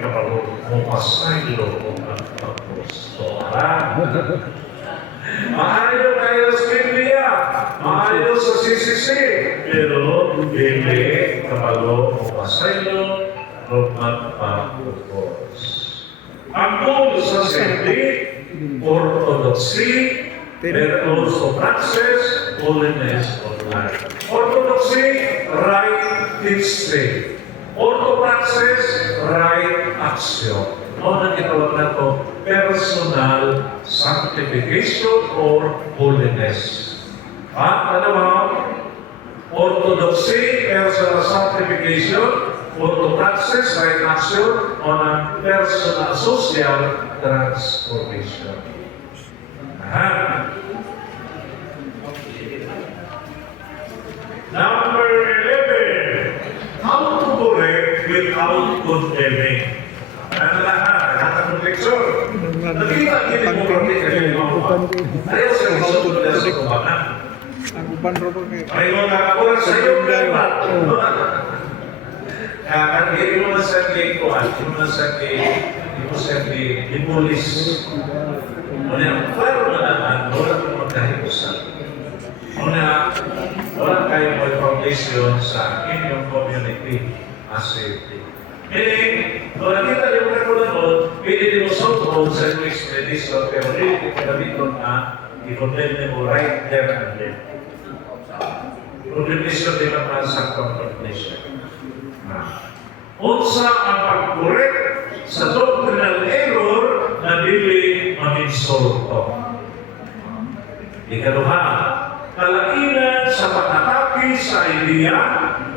kabalo mo pasaylo o pagpapostola. Maayo kayo sa Biblia, maayo sa CCC, pero dili kabalo mo pasaylo o pagpapos. Ang goal sa Senti, Orthodoxy, but also practice, holiness of life. Orthodoxy, right teaching. Orthopraxis, right action. Ano na gitawag na ito? Personal sanctification or holiness. At ano mo? Orthodoxy, personal sanctification. Orthopraxis, right action on a personal social transformation. Number 11, how to correct without condemning. Ano lahat? Lahat ng proteksyon. Nakita mo practically yung mga ayaw sa isunod na sa kumanan. Ang uban ro kay Ay mo nakakuha sa iyo ba? Kan hindi mo sa kay kuan, hindi mo sa kay dimulis. Ano claro na naman, wala mo magkahiusan. Wala kayo may foundation sa inyong community as safety. Meaning, kung nakita yung kakulan mo, pwede din mo sotoon sa yung explanation, pero hindi ko dito na i-condemn mo right there and then. Condemnation din naman sa condemnation. Unsa ang pag-correct sa doctrinal error na dili maminsulto. Ikaduha, kalainan sa pag-atake sa idea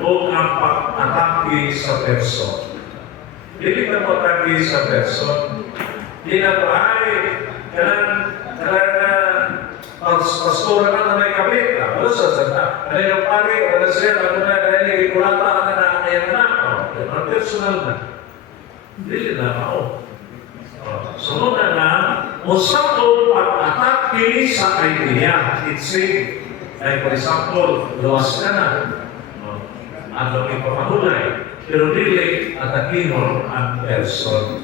o ang pag-atake sa person. Dili ka pag-atake sa person. Di na ba ay pastora na may kabit. Ano sa sata? Ano yung pari? Ano siya? Ano na dahil ikulata ka na kayang anak? Ang personal na. Dili na ako. Sunod na usapon pag-atake sa idea. It's safe. Like for example, luwas ka na. Ano may papahulay. Pero dili atakin mo ang person.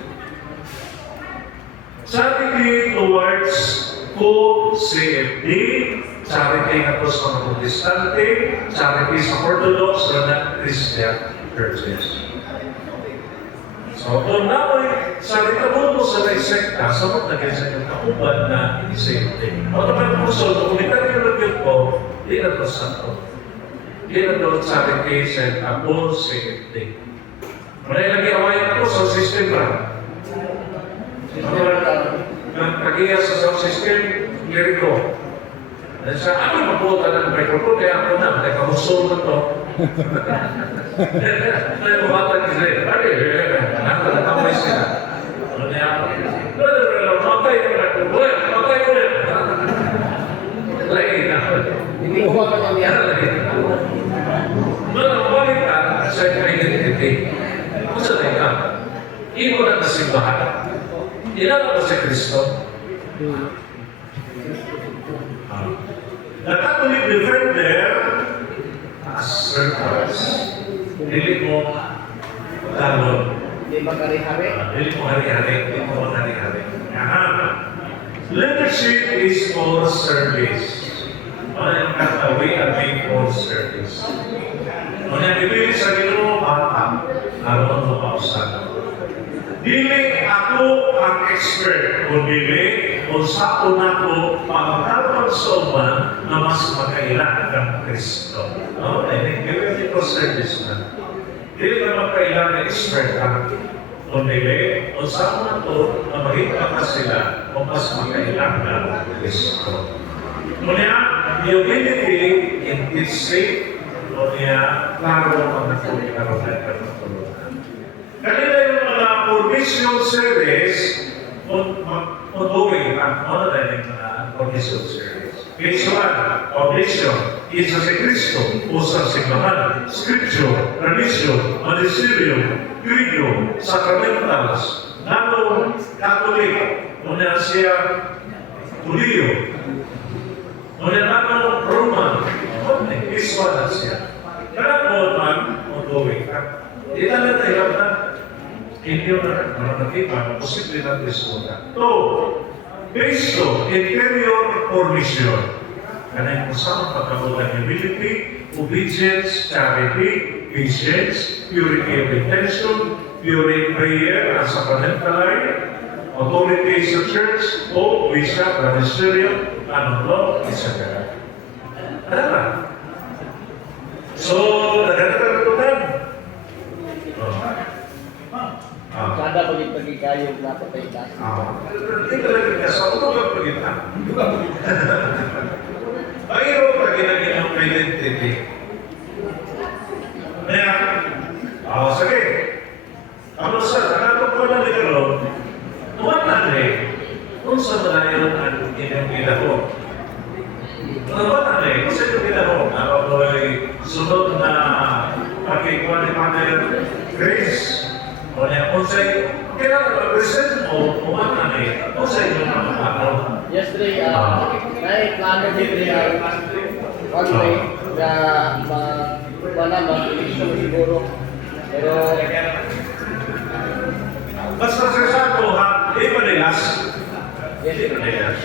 Charity towards co-CFD, charity nga po sa mga Protestante, charity sa Orthodox na Christian churches. So, kung naman, sabi ka mo sa sekta, sabot na kayo sa inyong kauban na safety. O naman po, so, dokumentaryo na yun po, di na ito sa ito. Di na ito charity sa ako safety. Manay lagi awayan ako sa system ba? Nagtagiya sa sound system, liriko. Dan sa ano mabuta ng microphone, kaya ako na, kaya kamusol mo ito. Kaya bumatan ka sila. Nakatamay sila. Ano niya ako? Matay ko na. Matay ko na. Lagi na. Hindi ko ba pa niya? Balik ka sa identity. Kung sa ka, hindi ko na nasimbahan. Ilan ako sa Kristo? The Catholic defender as servants. Dili mo talon. Di ba hari-hari? Dili mo hari-hari. Dili mo hari-hari. Leadership is for service. Ano yung way and make for service? Ano yung pipili sa Ginoo bata? Naroon mo pausan. Dili ako ang expert kung dili kung sa una ko pagkatapang sa uman na mas makailangan ng Kristo. No? And gawin ito service na. Dili ka magkailangan ng expert ka. Kung dili, kung sa una to na makita ka sila kung mas makailangan ng Kristo. Ngunit, humility in its state, ngunit, klaro ang nagkakaroon ng katulungan. Kanina yung mga formation service, ongoing ang ano dahil yung formation service. Page 1, formation, isa si Kristo, usa si Mahal, Scripture, Religion, Magisterium, Credo, Sacramentals, Nanong Catholic, una siya Julio, una Nanong Roman, iswa na siya. Kaya po man, ongoing ka. Di talaga hirap na. hindi yun na nakatipan, posible na diskuta. Kristo, interior formation. Kanang usamang pagkabutan humility, obedience, charity, patience, purity of intention, purity prayer, and sacramentalized, authority sa church, hope, wisdom, ministerial, and law, etc. Ano ba? So, nagkakatagutan. Kada pagi-pagi kayo napatay na. Hindi talaga ka sa ulo ka pagkita. Mayroon pa ginagin ang identity. Kaya, sige. Ano sa, nakatong ko na nagkaroon, tumatang kung sa malayon ang inyong ginagawa. Tumatang kung sa inyong ginagawa, ako ay sunod na pagkikuha ni Father Grace. O niya, kung sa'yo, kailangan mag-present mo, umatang kung sa inyong mga Yesterday, may plano din rin one way na mag-election siguro. Pero, basta sa ko, ha? Di ba nilas? yes, Di ba nilas?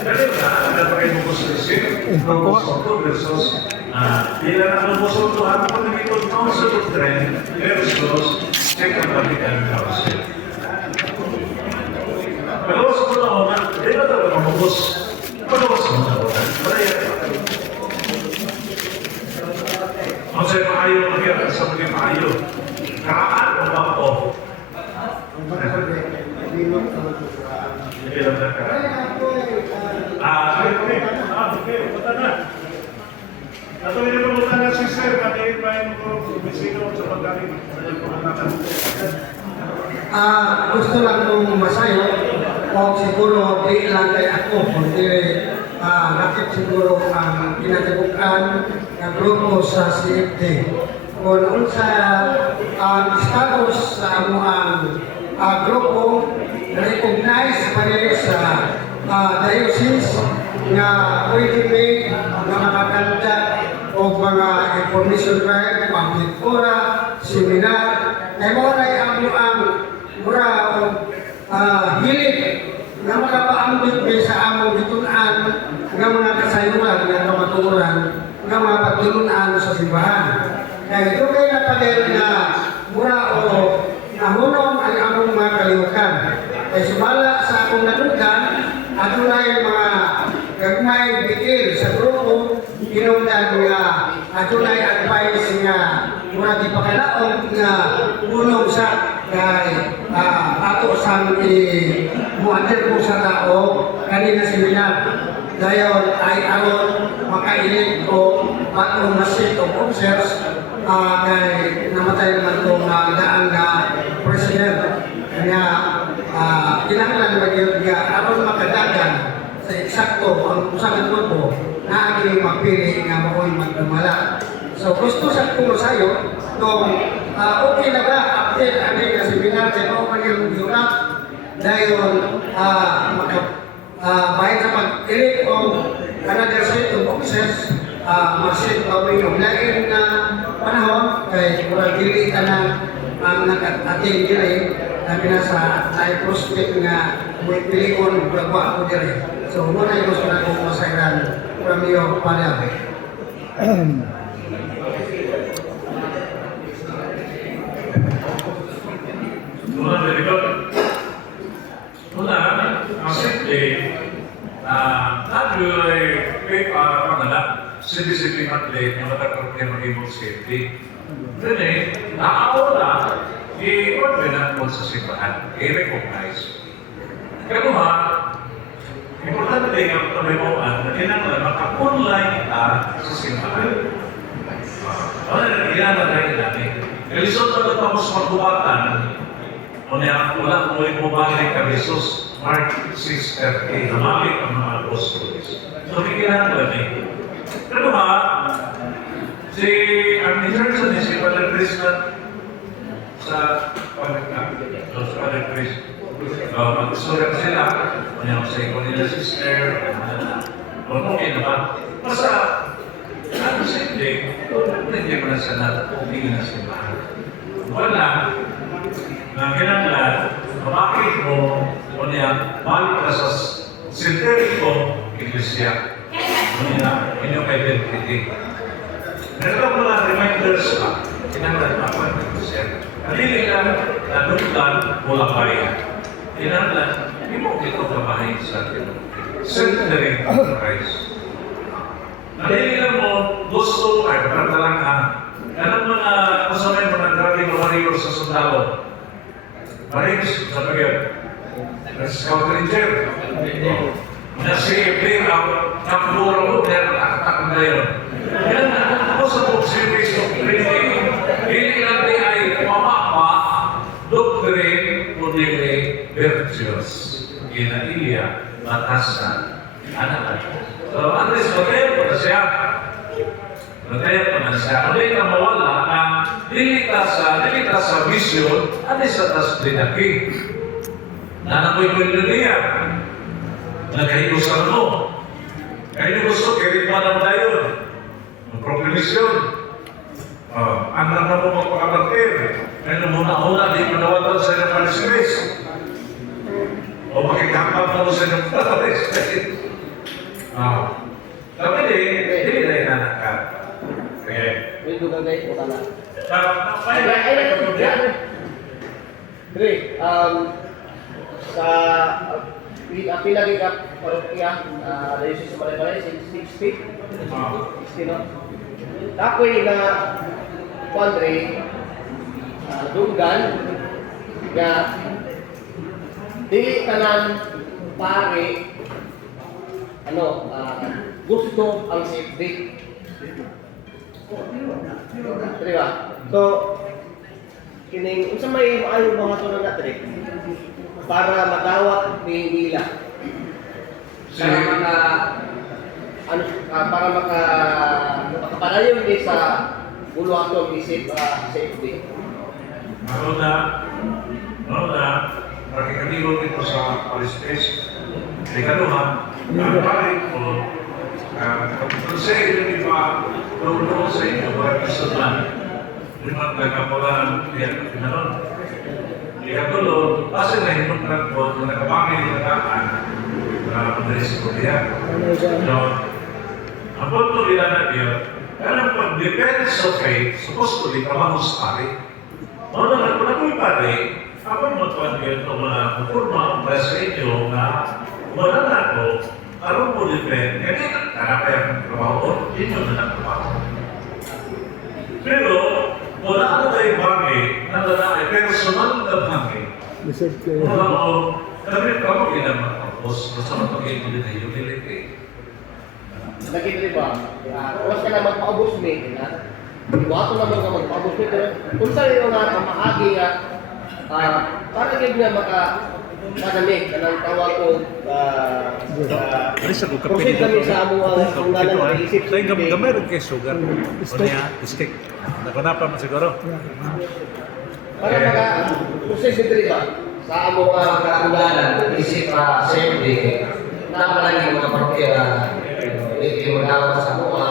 Kasi na, napagay mo ko sa isip, versus, di lang ang musok to, ako kung nagito council of trend versus second Vatican Council. Pagawas ko na ako, di ba talaga mamubos? Pagawas ko na ako, maraya. Ang sa'yo maayo, magyara sa mga maayo. Kakaan o ba ako? Hindi lang na kakaan. Okay, punta na. Natuloy na pumunta na si Sir, pati Brian ko, bisino sa pagkaling. Gusto lang kong masayo o siguro di lang kay ako kundi bakit siguro ang pinatabukan ng grupo sa CFD. Kung unsa ang status sa amuang grupo recognize pa rin sa diocese nga pwede may makakanta o mga information drive, public fora, seminar, ay mo na ang mura o hilig nga makapaambit may sa among bitunan nga mga kasayuran nga kamaturan nga mga pagtununan sa simbahan. Kaya ito kayo napagay na mura o nahunong ang among mga kaliwakan. Kaya sumala sa akong natugan, ato na yung mga gagmay bigil sa grupo, inundan nga ato na yung advice nga mura di pakalaon nga unong sa kay ato sa muatir po sa tao kanina seminar. Dayon ay aron makailig o batong masik o officers kay namatay naman itong daan na president. Kaya kinahanglan magyud nga aron makadagan sa eksakto ang usapan grupo na aking mapili nga mao'y magdumala. So gusto sa kong sayo kung okay na ba update ani nga seminar kay mao man yung yunak dayon bahin sa pag-elect o another set of officers mag-set kami yung lain na panahon kay murag dili ka na ang nag-attend diri kami na sa prospect nga may pilikon gagwa ko diri. So muna yung gusto na kong masairan from your panel. Una, very good. Una, ang simple, tayo ay may pangalan, significantly na matagpag niya mag-ibig safety. Then naawala, i-convenant mo sa simbahan, i-recognize. Kaluha, importante ang pamimuan na kinanglan makapunlay ka sa simbahan. Ano na kailangan tayo natin? Kalisod na ito mas magbuwatan, o niya wala mo ibubalik ka Jesus, Mark 6:30, namalik ang mga apostles. So, may kinanglan eh. Kaluha, ang church ni si Father Chris sa Father Chris, mag-surat sila, kanyang sa ikaw nila sister, okay na ba? Basta, ano simple, hindi mo na sana, hindi na simbahan. Wala, na kinanglan, mabakit mo, o niya, balik ka sa sinteriko, iglesia. O niya, inyong identity. Meron mga reminders ka, kinanglan pa ang iglesia. Halili ka, nanungkan, wala pa rin. Kinanglan, hindi mo ito kamahin sa atin. Centering Christ. Halili mo, gusto ay pagtalangan. Anong mga kasamay mga grabe na warrior sa sundalo? Marines, sa pagyan. Scout Ranger. Na si Eblir ang kapulura mo, dahil nakatakot na yun. Yan na, kung ako sa book series of training, hindi lang di ay pamapa, doctrine, kundi virtuous. Ginaiya, batasan, anak. So, at least, matayang po na siya. Matayang po na siya. Ulit na mawala na dilita sa vision, at least sa tas dinaki. Nanakoy-koy niya. Nagkahiusan mo. Kaya gusto, kirit pa naman tayo. Proklamasyon. Ang naman mo magpakabantir. Kaya muna-una, di mo nawatan sa inyong palisiris. O makikapag mo sa inyong palisiris. Tapi hindi na inanak ka. Okay. May dugang guys, o tala. Dre, sa pinagi ka parokya, dahil sa Malay-Malay, 60, no? Takoy na Padre, Dunggan, na di tanan pare, gusto ang safety. Diba? So, kining unsa may maayo mga tunan natin para madawat ni nila. Para makapadayon din sa buluhaton isip safety. Ano na, makikaliwan dito sa palispace. Ikaluha, ang pari ko, kung sa inyo iba, doon sa inyo, mga kasunan, limang nagkapulaan, kaya pinanon. Ikatulo, kasi na hinungkat ko, kung nakabangin yung nakaan, na madalis ko diyan. Ang punto nila na yun, kaya pag-depend sa faith, supposedly, kamahos pari. Ano na, kung ako'y pari, ako magpagyan ito mga kukurma para sa inyo na wala na ako, aron mo depend, kasi nakapayang trabaho, hindi mo na nagtrabaho. Pero, wala na tayong bagay na lalaki, personal na bagay. Wala ko, kami ginamang sa mga pag-ibig na humility. Nakita ba? Kung ka na magpaubos ni, iwato naman ka magpaubos ni, pero kung saan yung nga maagi nga, para kayo nga makalamig, anong tawag ko, proceed kami sa among tunggalan na isip. Sa gamay rin kayo sugar. O niya, stick. Nakunapa mo siguro. Para maka-proceed dito ba? Sa among katunggalan, isip safety, napalagi mga parokya, hindi magawat sa mga,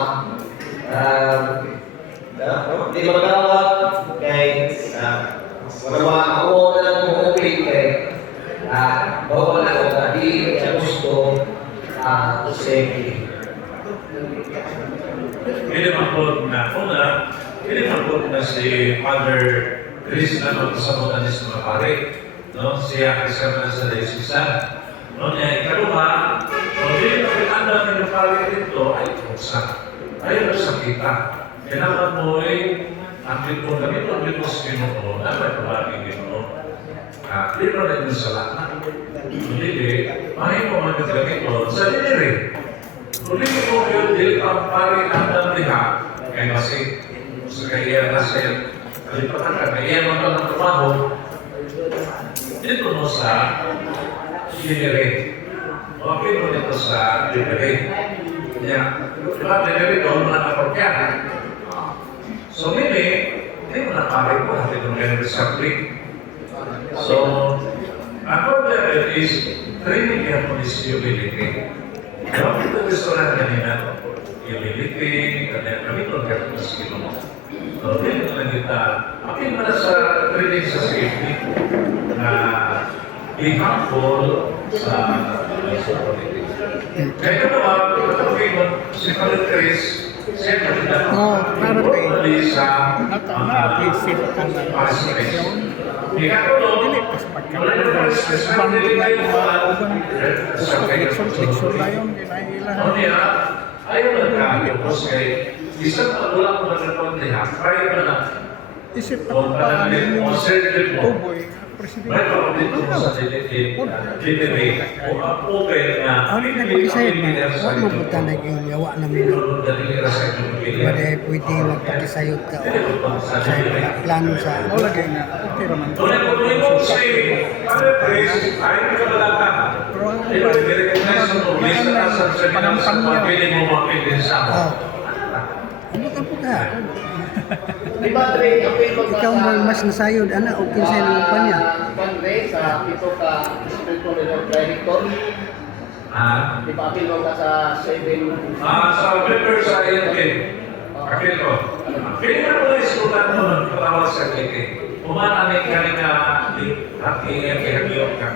hindi magawat kay, ako na lang kung upig kay, bawal ako na di sa gusto safety. Hindi mangkot na si Father Chris na magkasamutan niya sa mga pare. No? Siya kasama sa Daisisan. No? Niya ikaluha, kung hindi na pinanda ng yung pare dito, ay tuksa. Ayaw na sa kita. Kailangan mo ang litong gamit o litong Ginoo, dapat pabaging Ginoo. Dito na yung salat. Hindi, mahin mo magagamit mo sa diniri. Kung hindi mo yun, dito ang pare ang liha, kaya kasi sa kaya na siya, kalipatan ka, kaya mo ng trabaho, dito mo sa diniri. Okay mo dito sa diniri. Diba, diniri doon na naporkyan. So, hindi mo na pare po natin yung ganun sa break. So, ang problem is training your police humility. Diba, ito gusto na kanina, humility, kami ito ang kapit na skill mo. So, yun lang kita. Akin mo na sa training sa safety na i-harmful sa kaya naman, patapin mo si Father Chris, siyempre na para kay sa naka-isip ka na participation. Ikatulo, dili pas pagkaroon ng bang na yung mga uban gusto tayo kinailahan Kaya, ayaw nagkakipos kay isang wala ko na nagpandihan, kaya pa na isip kung ako pa panagin mo, certain mo, tuboy presidente may pagkakit mo sa delivery o open na Ano na pag-isayad na, huwag mo punta na yung yawa namin. Pwede pwede magpakisayod ka o sa plano sa o lagay na okay raman Tunay ko si Father Chris, ayaw ka malaka. pero ang Pero i-recognize mo, list na sa sabihin sa pagpili mo mapili sa ako. Oh. Ano ka po ka? Di ba, Dre, ang pwede Ikaw mas nasayod, ana, o kinsay ng kanya. Dre, sa pito ka Espiritu ng Director, di ba, apil mo ka sa 7 Sa paper sa INK, apil ko. Pili na mo na isulat mo ng patawag sa INK. Umanamit ka rin na hati-hati ka.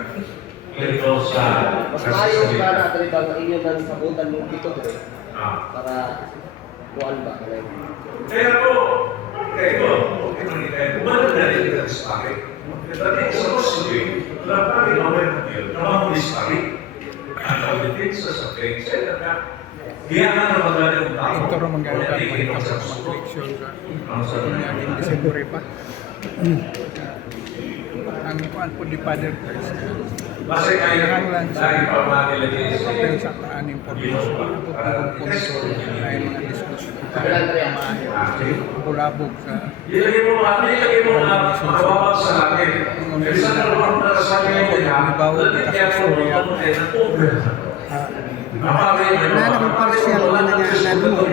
Ito sa mas maayos ka na, Dre, ba, ang inyo ng sabutan ng pito, Dre, Ah. para kuhan ba? Kaya po, umano na rin kita sa pare. Dati sa Muslim, lapari aware na yun, namang dispari. Ang pagdating sa sakit, sa ito diyan na magaling ang tao. ito raman gano'n Kaya ka di kita sa mag-eleksyon sa Ang sa yung December pa ang kuhan po di Father Chris Base kayo, dahil pa matilagay sa papel sa taan information abot ng punto ay mga diskusyon bulabog sa Ilagay mo makawawag sa langit. Kasi sa naroon na sa langit niya, lalagyan mo ng open. Nana ko partial na nangyari mo.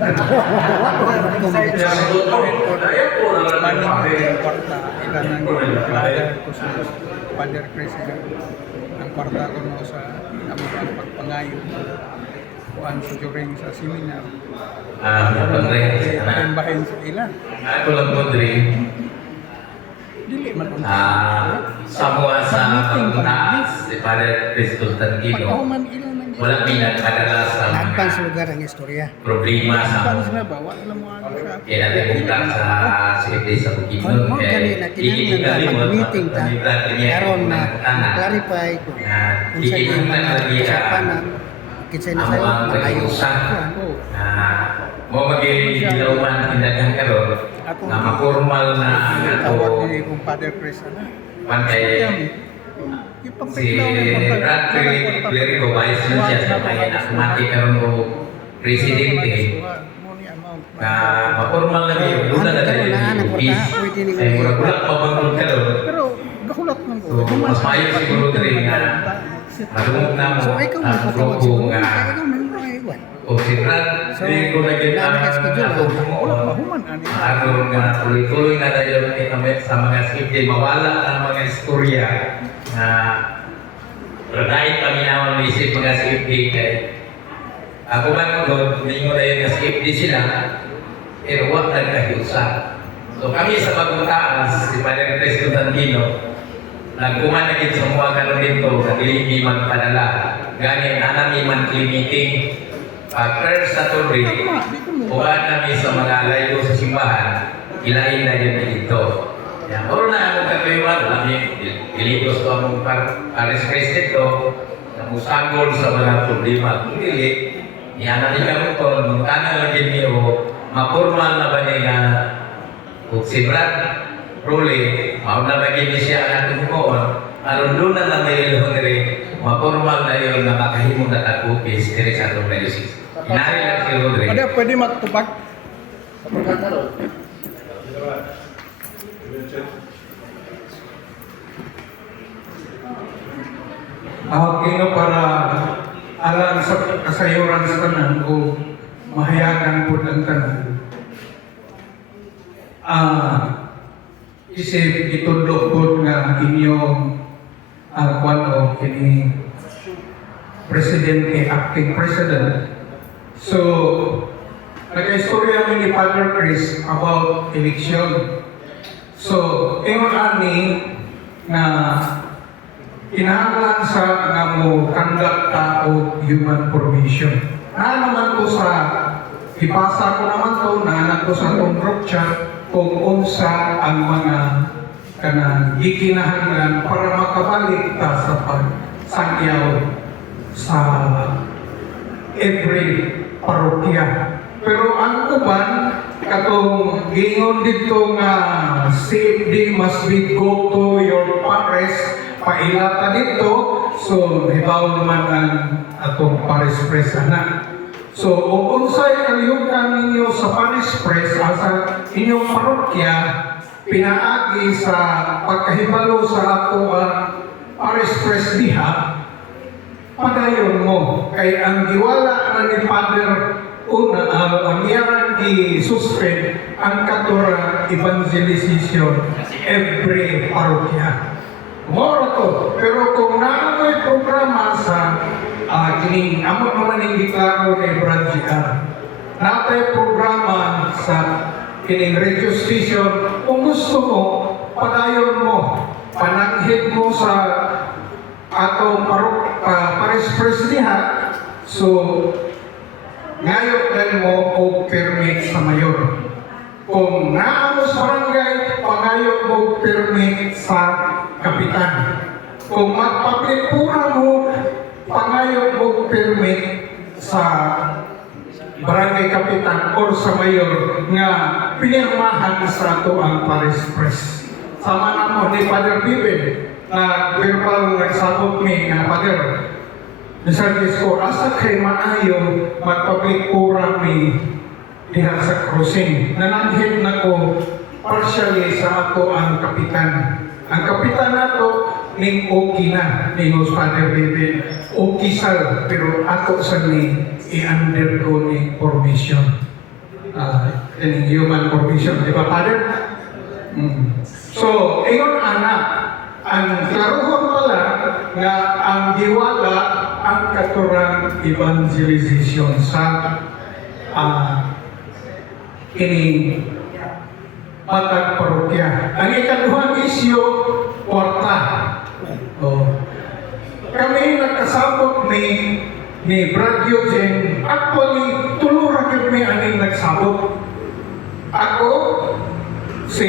Kaya sa totoo, dahil po na lang maning pare. yung kwarta ilan ang ginaglagan ko sa Father Chris ang kwarta ko no sa amang pagpangayo kuan sa during sa seminar bahin sa ilan Ako lang po, Dre. dili man Samuha sa pagtaas si Father Cristo Tangino. pagkahuman ilan ang Wala pinagpadala sa Advance mga lugar ang istorya. problema Paano sa sila ba? Wala lang mo ano sa kaya natin buklan sa safety sa Bukidnon. Mo gani na kinahanglan ka mag-meeting ta karon na clarify ko kung sa yung mga usapan na kinsay na sayo ang maayo pag-iusan Oo. na mo mag-ilawan tindagan karon na mapormal na tawag ako ng ikong Father Chris na pantay si Bradley Clerico, Vice Chancellor sa kaya nakumati karon ko presidente na mapormal na yung luna na tayo yung peace ay murag-ulat pa bang karon pero gahulat man ko so mas mayo siguro rin nga madungog na mo So ikaw ang magpatawag grupo siguro, nga ikaw man mo iwan. o si Bradley ko naging atong mahuman ani ano nga tuloy-tuloy na tayo sa mga safety mawala ang mga istorya na dahil kami naman isip mga safety kay ako man ko ninyo na yung safety sila pero huwag nagkahiusa so kami sa pagpuntaan si Padre Cristo Tangino nagkuman na kita sa mga kanon dito naglilipi magpadala ganyan na namin monthly meeting first Saturday uban namin sa mga layo sa simbahan ilain na yun dito ya, moro na akong kakayuan namin ilitos ko ang Paris Christ ito na musagol sa mga problema kung dili yan natin kami ito nung tanang lagi niyo mapurmal na ba niya nga kung si Brad Ruli mauna lagi niya siya ang atong humoon aron doon na lang may ilong rin mapurmal na yun na makahimong na tagpupis diri sa atong diocese inari lang si Rodri pwede matubag Sa pagkakaroon, Kino para alam sa kasayuran sa tanan o mahayagan po ang tanan. Isip itudlo po nga inyong kwano kini Presidente, Acting President. So, nag-istorya mi ni Father Chris about election. So, ingon ani na kinahanglan sa nga mo conduct o human formation. Naman ko sa ipasa ko naman to, naanak ko sa akong group chat kung unsa ang mga kanang gikinahanglan para makabalik ta sa pagsangyaw sa every parokya. Pero ang uban katong gingon dito nga CFD must be go to your parish, pailata dito, so hibaw naman ang atong parish press na. So, kung unsay kalihukan ninyo sa parish press sa inyong parokya, pinaagi sa pagkahibalo sa ato ang parish press diha, padayon mo. Kay ang giwala na ni Father una, ang iyang i-suspend ang katura evangelization every parokya. Moro to. Pero kung naamoy programa sa kining amo naman yung deklaro ni Brad G.R. Natay programa sa kining radio station, kung gusto mo, padayon mo, pananghid mo sa atong parish press diha, so ngayot lang mo o permit sa mayor. Kung naamo sa barangay, pangayot mo permit sa kapitan. Kung magpaplikura mo, pangayot mo permit sa barangay kapitan o sa mayor nga pinirmahan sa ito ang parish press. Sama na mo ni Father Bibel na verbal nagsabot mi nga Father, nasabi ko, asa kay maayo magpaplikura mi diha sa crossing. Nananghid na ko partially sa ato ang kapitan. Ang kapitan nato ning okay na ning Father David, okay sal, pero ato sa ni i-undergo ni formation. In human formation, di ba Father? So, ingon anak, ang klaruhon pala nga ang giwala ang katurang evangelization sa kining matag parokya. Ang ikaduhang isyu, kwarta. Kami nagkasabot ni Brad Eugene. Actually, tulura kami aning nagsabot. Ako, si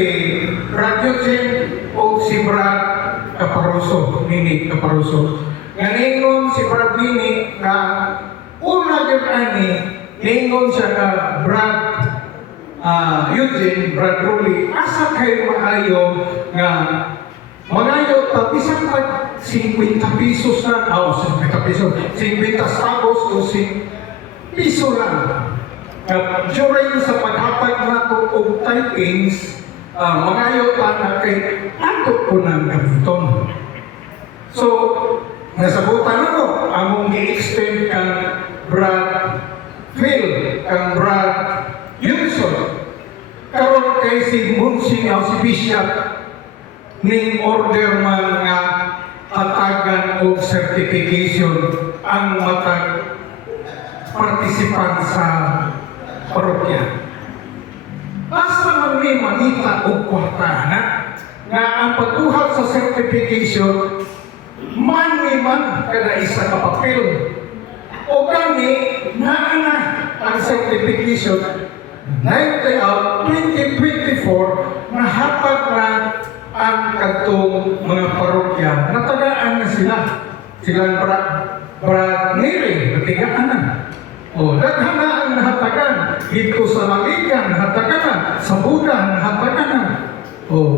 Brad Eugene o si Brad Caparoso, Nini Caparoso. Nganingon si Brad Nini na una yun ani, ningon siya na Brad Eugene, Brad Rulli, asa kayo maayo nga magayo ta bisan pa 50 pesos na, 50 pesos, 50 centavos o 5 piso lang. During sa paghatag nato og typings, magayo ta na kay ato po ng gamiton. So, nasabutan na no, among gi-extend kang Brad Phil, kang Brad Yunson. Karon kay si Monsing o si Bishop ning order man nga hatagan og certification ang matag partisipant sa parokya. Basta man may manita og kwarta na nga ang pagkuha sa certification man kada isa ka papel. O kami na ang certification 2024 na hatag na ang katong mga parokya, natagaan na sila. Silang Brad Neri, natigaan na. O, daghan na ang nahatagan. Dito sa Malikan, nahatagan na. Sa Buda, nahatagan na. O,